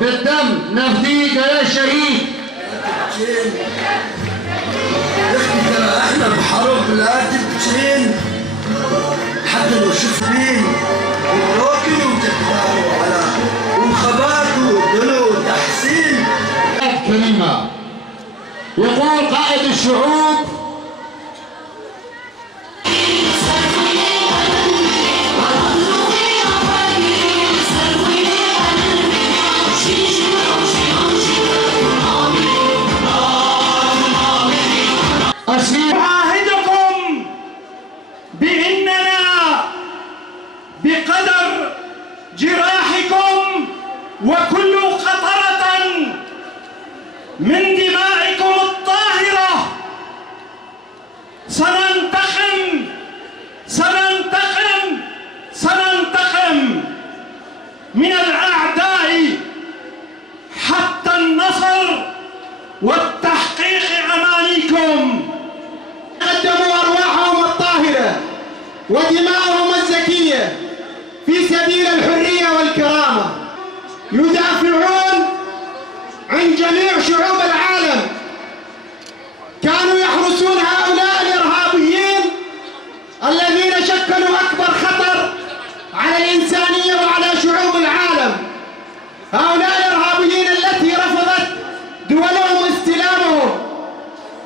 بالدم نفديك يا شهيد. يا اخي ترى احنا بحرب لا تبكين حتى لو شفين وراكن وتكبروا على وخبات ودلو تحسين. كلمة يقول قائد الشعوب: أعاهدكم بأننا بقدر جراحكم وكل قطرة من دمائكم الطاهرة سننتقم من الأعداء حتى النصر والتحقيق أمانيكم. قدموا أرواحهم الطاهرة ودماءهم الزكية في سبيل الحرية والكرامة، يدافعون عن جميع شعوب العالم. كانوا يحرسون هؤلاء الإرهابيين الذين شكلوا أكبر خطر على الإنسانية وعلى شعوب العالم. هؤلاء الإرهابيين التي رفضت دولهم استلامهم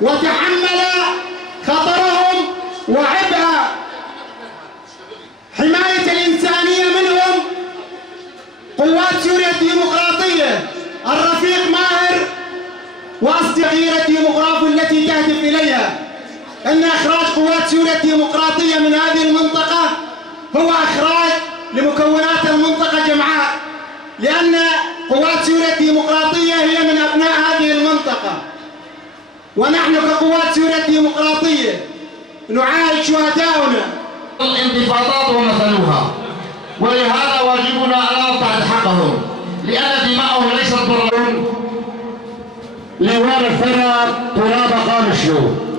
وتحمل خطرهم وعبء حماية الإنسانية منهم قوات سوريا الديمقراطية الرفيق ماهر وأصدقائية الديمقراطية التي تهدف إليها أن إخراج قوات سوريا الديمقراطية من هذه المنطقة هو إخراج لمكونات المنطقة جمعاء، لأن قوات سوريا الديمقراطية هي من أبناء هذه المنطقة، ونحن كقوات سوريا الديمقراطية نعالج شهداؤنا. الانتفاضات ومثلوها، ولهذا واجبنا أن نرفع حقهم، لأن دماءهم ليست ضرر لوار الثرى تراب قام الشعوب.